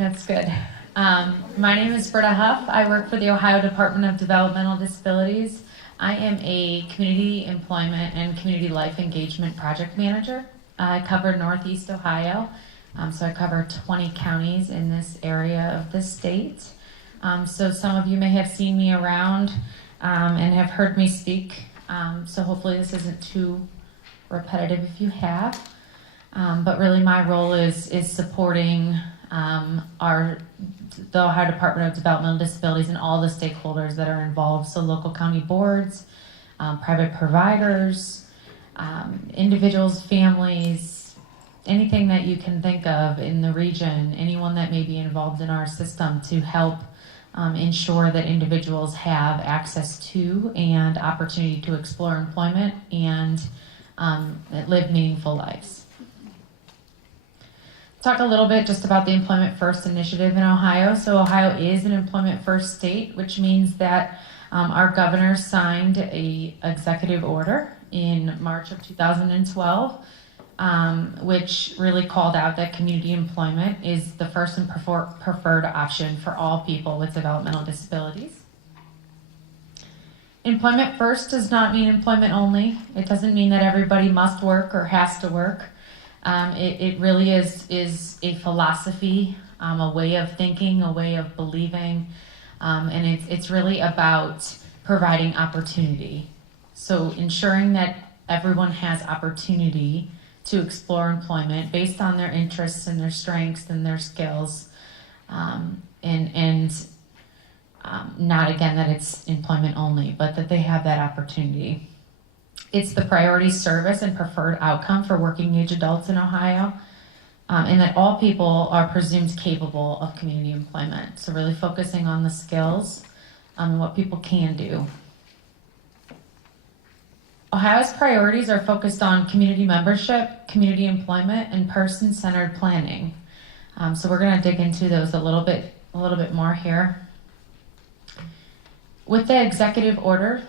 That's good. My name is Britta Huff. I work for the Ohio Department of Developmental Disabilities. I am a community employment and community life engagement project manager. I cover Northeast Ohio, so I cover 20 counties in this area of the state. So some of you may have seen me around and have heard me speak, so hopefully this isn't too repetitive if you have. But really my role is supporting the Ohio Department of Developmental Disabilities and all the stakeholders that are involved, so local county boards, private providers, individuals, families, anything that you can think of in the region, anyone that may be involved in our system to help ensure that individuals have access to and opportunity to explore employment and live meaningful lives. Talk a little bit just about the Employment First initiative in Ohio. So Ohio is an Employment First state, which means that our governor signed a executive order in March of 2012, which really called out that community employment is the first and preferred option for all people with developmental disabilities. Employment First does not mean employment only. It doesn't mean that everybody must work or has to work. It really is a philosophy, a way of thinking, a way of believing, and it's really about providing opportunity. So ensuring that everyone has opportunity to explore employment based on their interests and their strengths and their skills, and not again that it's employment only, but that they have that opportunity. It's the priority service and preferred outcome for working age adults in Ohio, and that all people are presumed capable of community employment. So really focusing on the skills and what people can do. Ohio's priorities are focused on community membership, community employment, and person-centered planning. So we're going to dig into those a little bit more here. With the executive order,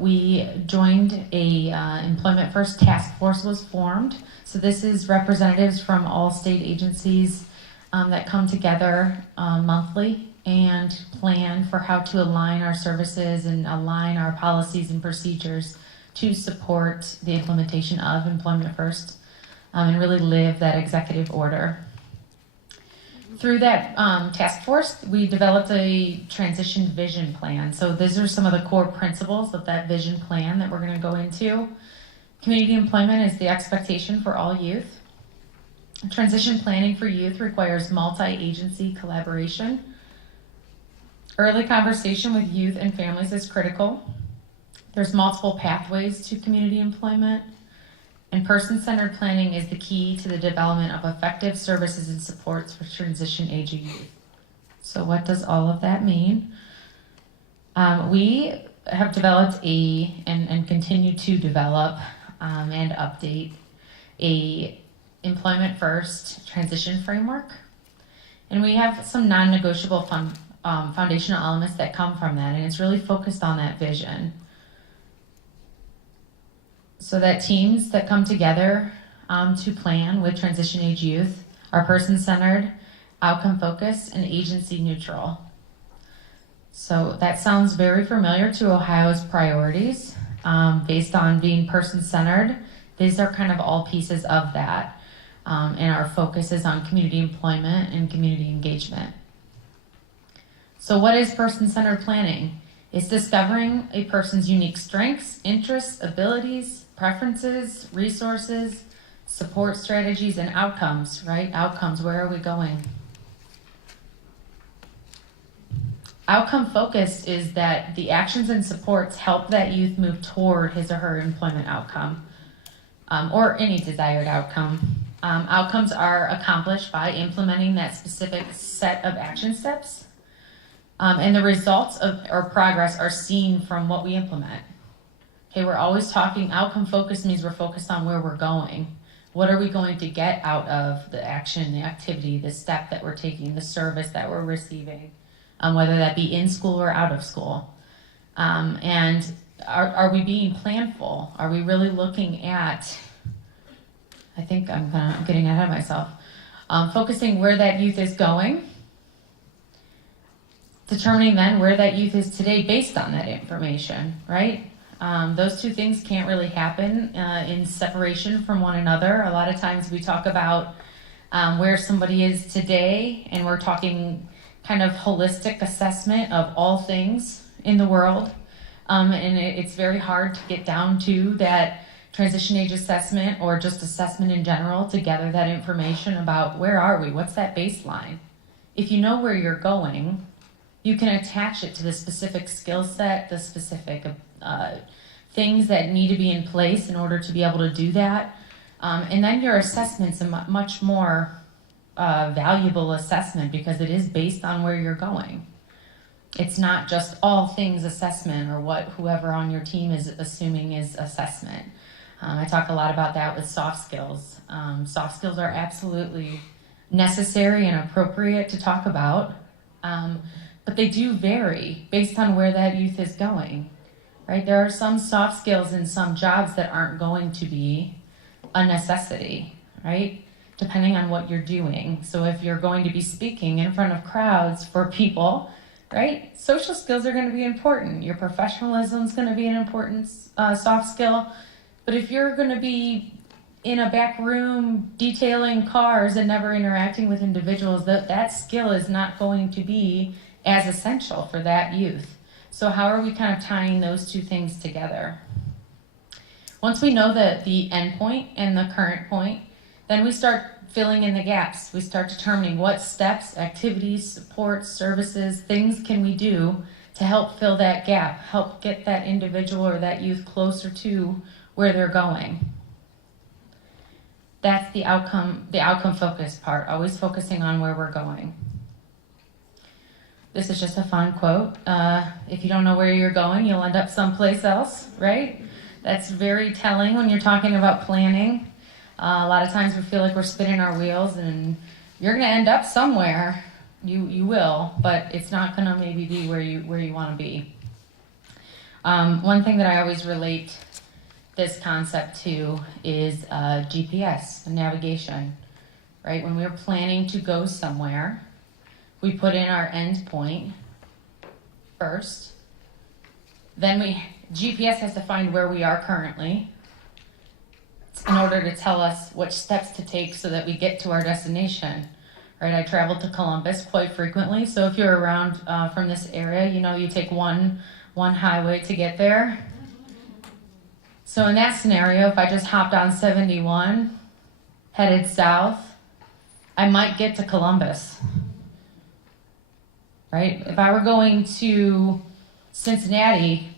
we joined a Employment First task force was formed. So this is representatives from all state agencies that come together monthly and plan for how to align our services and align our policies and procedures to support the implementation of Employment First and really live that executive order. Through that task force, we developed a transition vision plan. So these are some of the core principles of that vision plan that we're going to go into. Community employment is the expectation for all youth. Transition planning for youth requires multi-agency collaboration. Early conversation with youth and families is critical. There's multiple pathways to community employment. And person-centered planning is the key to the development of effective services and supports for transition age youth. So what does all of that mean? We have developed and continue to develop and update a Employment First transition framework. And we have some non-negotiable foundational elements that come from that, and it's really focused on that vision. So that teams that come together to plan with transition age youth are person-centered, outcome-focused, and agency-neutral. So that sounds very familiar to Ohio's priorities based on being person-centered. These are kind of all pieces of that, and our focus is on community employment and community engagement. So what is person-centered planning? It's discovering a person's unique strengths, interests, abilities, preferences, resources, support strategies, and outcomes, right? Outcomes, where are we going? Outcome focused is that the actions and supports help that youth move toward his or her employment outcome, or any desired outcome. Outcomes are accomplished by implementing that specific set of action steps, and the results of our progress are seen from what we implement. Okay, we're always talking outcome focused means we're focused on where we're going. What are we going to get out of the action, the activity, the step that we're taking, the service that we're receiving, whether that be in school or out of school. And are we being planful? Are we really looking at, I think I'm getting ahead of myself. Focusing where that youth is going, determining then where that youth is today based on that information, right? Those two things can't really happen in separation from one another. A lot of times we talk about where somebody is today, and we're talking kind of holistic assessment of all things in the world. And it's very hard to get down to that transition age assessment or just assessment in general to gather that information about where are we, what's that baseline. If you know where you're going, you can attach it to the specific skill set, the specific things that need to be in place in order to be able to do that. And then your assessment's a much more valuable assessment because it is based on where you're going. It's not just all things assessment or what whoever on your team is assuming is assessment. I talk a lot about that with soft skills. Soft skills are absolutely necessary and appropriate to talk about, but they do vary based on where that youth is going, right? There are some soft skills in some jobs that aren't going to be a necessity, right? Depending on what you're doing. So if you're going to be speaking in front of crowds for people, right? Social skills are going to be important. Your professionalism is going to be an important soft skill. But if you're going to be in a back room detailing cars and never interacting with individuals, that skill is not going to be as essential for that youth. So how are we kind of tying those two things together? Once we know the end point and the current point, then we start filling in the gaps. We start determining what steps, activities, supports, services, things can we do to help fill that gap, help get that individual or that youth closer to where they're going. That's the outcome focused part, always focusing on where we're going. This is just a fun quote. If you don't know where you're going, you'll end up someplace else, right? That's very telling when you're talking about planning. A lot of times we feel like we're spinning our wheels and you're going to end up somewhere. You will, but it's not going to maybe be where you want to be. One thing that I always relate this concept to is GPS, navigation, right? When we're planning to go somewhere, we put in our end point first. Then GPS has to find where we are currently in order to tell us which steps to take so that we get to our destination, right? I travel to Columbus quite frequently, so if you're around from this area, you know you take one highway to get there. So in that scenario, if I just hopped on 71, headed south, I might get to Columbus, right? If I were going to Cincinnati,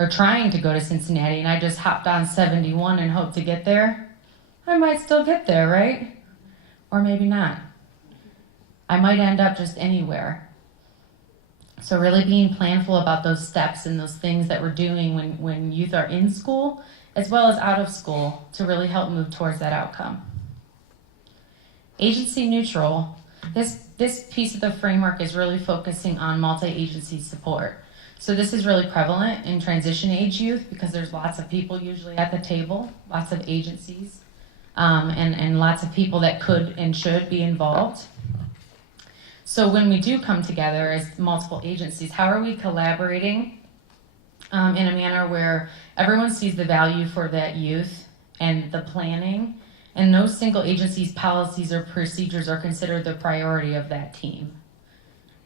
or trying to go to Cincinnati, and I just hopped on 71 and hoped to get there, I might still get there, right? Or maybe not. I might end up just anywhere. So really being planful about those steps and those things that we're doing when youth are in school, as well as out of school, to really help move towards that outcome. Agency neutral. This piece of the framework is really focusing on multi-agency support. So this is really prevalent in transition age youth because there's lots of people usually at the table, lots of agencies, and lots of people that could and should be involved. So when we do come together as multiple agencies, how are we collaborating in a manner where everyone sees the value for that youth and the planning, and no single agency's policies or procedures are considered the priority of that team?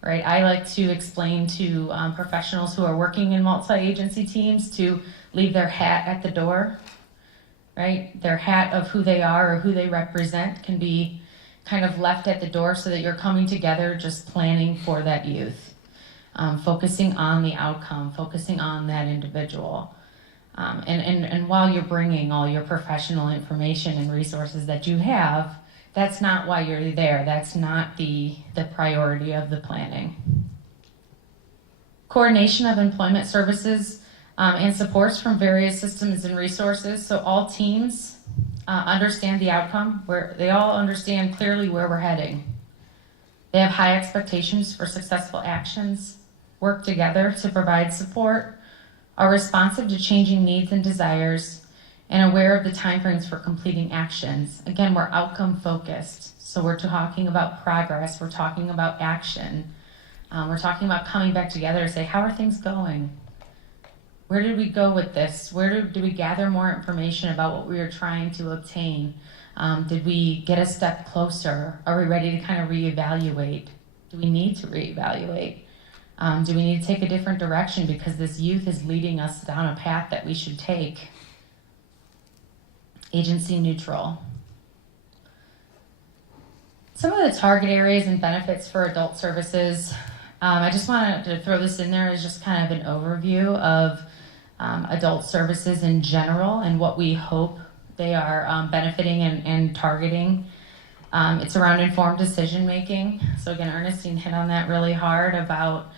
Right? I like to explain to professionals who are working in multi-agency teams to leave their hat at the door, right? Their hat of who they are or who they represent can be kind of left at the door so that you're coming together just planning for that youth, focusing on the outcome, focusing on that individual. And while you're bringing all your professional information and resources that you have, that's not why you're there. That's not the priority of the planning. Coordination of employment services and supports from various systems and resources. So all teams understand the outcome, where they all understand clearly where we're heading. They have high expectations for successful actions, work together to provide support, are responsive to changing needs and desires, and aware of the timeframes for completing actions. Again, we're outcome focused, so we're talking about progress, we're talking about action, we're talking about coming back together to say, how are things going? Where did we go with this? Where did we gather more information about what we were trying to obtain? Did we get a step closer? Are we ready to kind of reevaluate? Do we need to reevaluate? Do we need to take a different direction because this youth is leading us down a path that we should take? Agency neutral. Some of the target areas and benefits for adult services, I just wanted to throw this in there as just kind of an overview of adult services in general and what we hope they are benefiting and targeting. It's around informed decision making. So again, Ernestine hit on that really hard about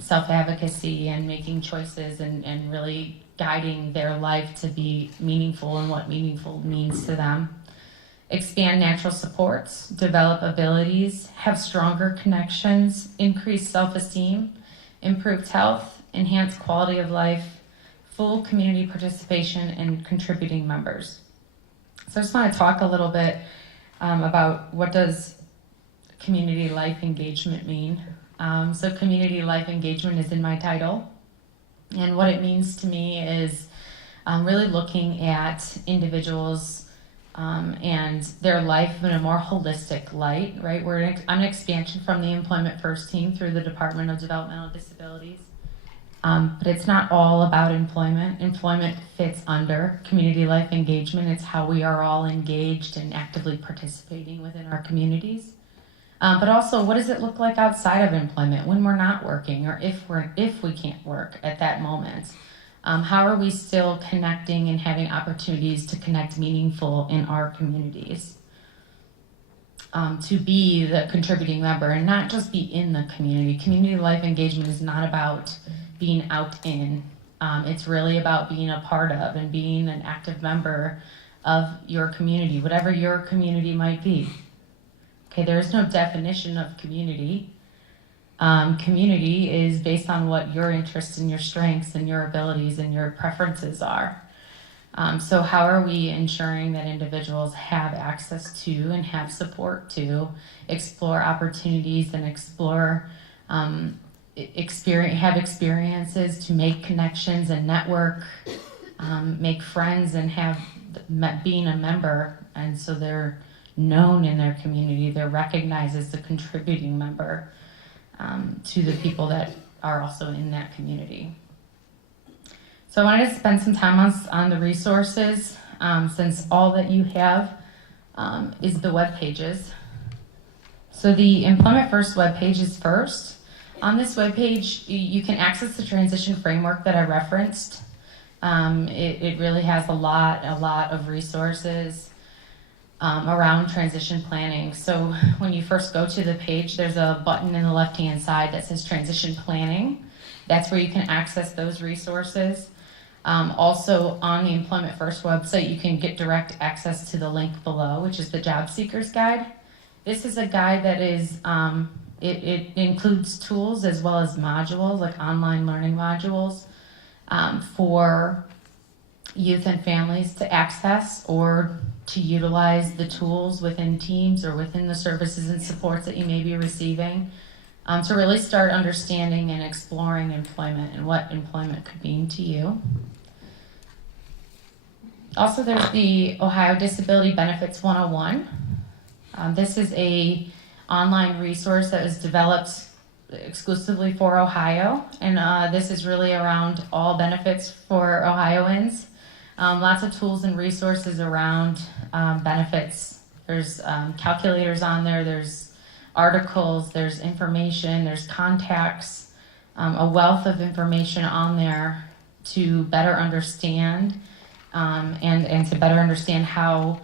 self-advocacy and making choices and really guiding their life to be meaningful and what meaningful means to them. Expand natural supports, develop abilities, have stronger connections, increase self-esteem, improved health, enhance quality of life, full community participation, and contributing members. So I just want to talk a little bit about what does community life engagement mean. So community life engagement is in my title. And what it means to me is really looking at individuals and their life in a more holistic light, right? I'm an expansion from the Employment First team through the Department of Developmental Disabilities. But it's not all about employment. Employment fits under community life engagement. It's how we are all engaged and actively participating within our communities. But also, what does it look like outside of employment when we're not working, or if we can't work at that moment? How are we still connecting and having opportunities to connect meaningful in our communities? To be the contributing member and not just be in the community. Community life engagement is not about being out in. It's really about being a part of and being an active member of your community, whatever your community might be. Okay, there is no definition of community. Community is based on what your interests and your strengths and your abilities and your preferences are. So how are we ensuring that individuals have access to and have support to explore opportunities and explore have experiences to make connections and network, make friends and have being a member, and so they're known in their community, they're recognized as the contributing member to the people that are also in that community. So I wanted to spend some time on the resources, since all that you have is the web pages. So the Employment First web page is first. On this web page, you can access the transition framework that I referenced. It really has a lot of resources around transition planning. So when you first go to the page, there's a button in the left-hand side that says transition planning. That's where you can access those resources. Also on the Employment First website, you can get direct access to the link below, which is the Job Seekers Guide. This is a guide that is, it includes tools as well as modules, like online learning modules, for youth and families to access or to utilize the tools within teams or within the services and supports that you may be receiving, to really start understanding and exploring employment and what employment could mean to you. Also, there's the Ohio Disability Benefits 101. This is a online resource that was developed exclusively for Ohio, and this is really around all benefits for Ohioans. Lots of tools and resources around benefits. There's calculators on there, there's articles, there's information, there's contacts, a wealth of information on there to better understand and to better understand how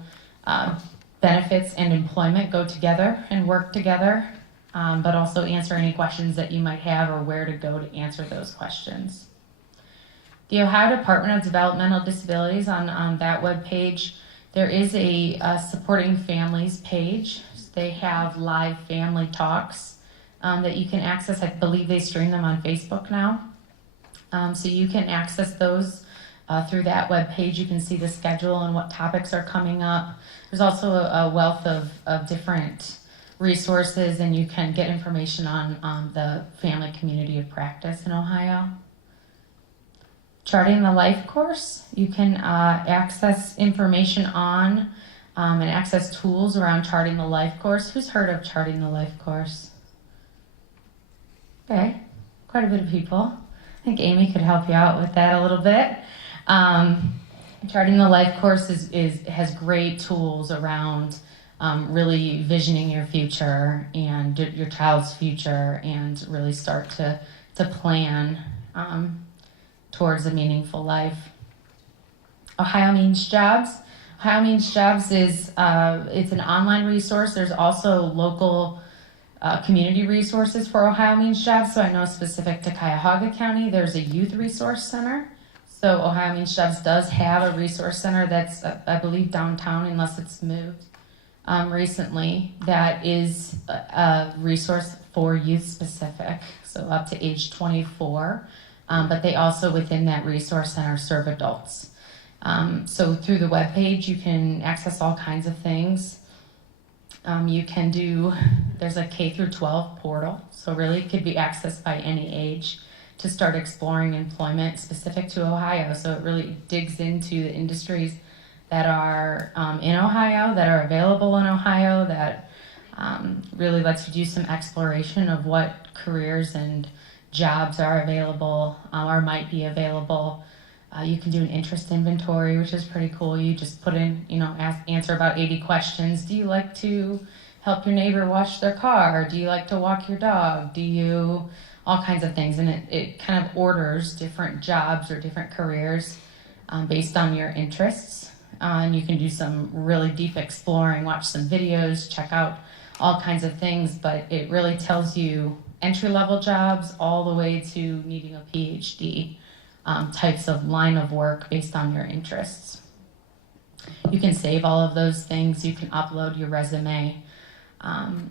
benefits and employment go together and work together, but also answer any questions that you might have or where to go to answer those questions. The Ohio Department of Developmental Disabilities, on that webpage, there is a supporting families page. They have live family talks that you can access. I believe they stream them on Facebook now. So you can access those Through that webpage, you can see the schedule and what topics are coming up. There's also a wealth of different resources, and you can get information on the family community of practice in Ohio. Charting the Life course, you can access information on and access tools around Charting the Life course. Who's heard of Charting the Life course? Okay, quite a bit of people. I think Amy could help you out with that a little bit. Charting the Life course has great tools around really visioning your future and your child's future, and really start to plan towards a meaningful life. Ohio Means Jobs. Ohio Means Jobs is it's an online resource. There's also local community resources for Ohio Means Jobs. So I know specific to Cuyahoga County, there's a youth resource center. So Ohio Means Jobs does have a resource center that's, I believe, downtown, unless it's moved recently. That is a resource for youth specific, so up to age 24. But they also, within that resource center, serve adults. So through the webpage, you can access all kinds of things. You can there's a K through 12 portal, so really it could be accessed by any age to start exploring employment specific to Ohio. So it really digs into the industries that are in Ohio, that are available in Ohio, that really lets you do some exploration of what careers and jobs are available or might be available. You can do an interest inventory, which is pretty cool. You just put in, answer about 80 questions. Do you like to help your neighbor wash their car? Do you like to walk your dog? All kinds of things. And it kind of orders different jobs or different careers based on your interests. And you can do some really deep exploring, watch some videos, check out all kinds of things. But it really tells you entry-level jobs all the way to needing a PhD. Types of line of work based on your interests. You can save all of those things. You can upload your resume.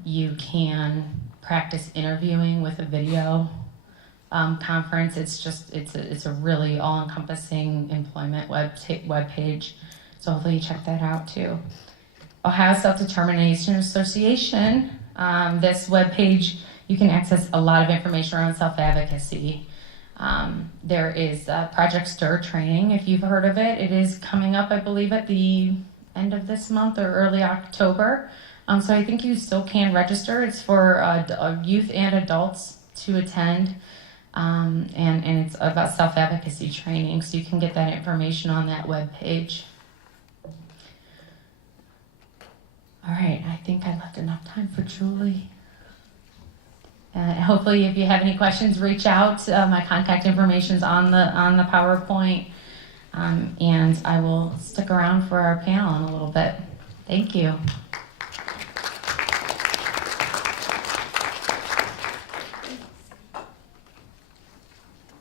You can practice interviewing with a video conference. It's a really all-encompassing employment web page. So hopefully you check that out too. Ohio Self-Determination Association. This web page, you can access a lot of information around self-advocacy. There is Project STIR training, if you've heard of it. It is coming up, I believe, at the end of this month or early October. So I think you still can register. It's for youth and adults to attend. And it's about self-advocacy training, so you can get that information on that web page. All right, I think I left enough time for Julie. Hopefully, if you have any questions, reach out. My contact information is on the PowerPoint, and I will stick around for our panel in a little bit. Thank you.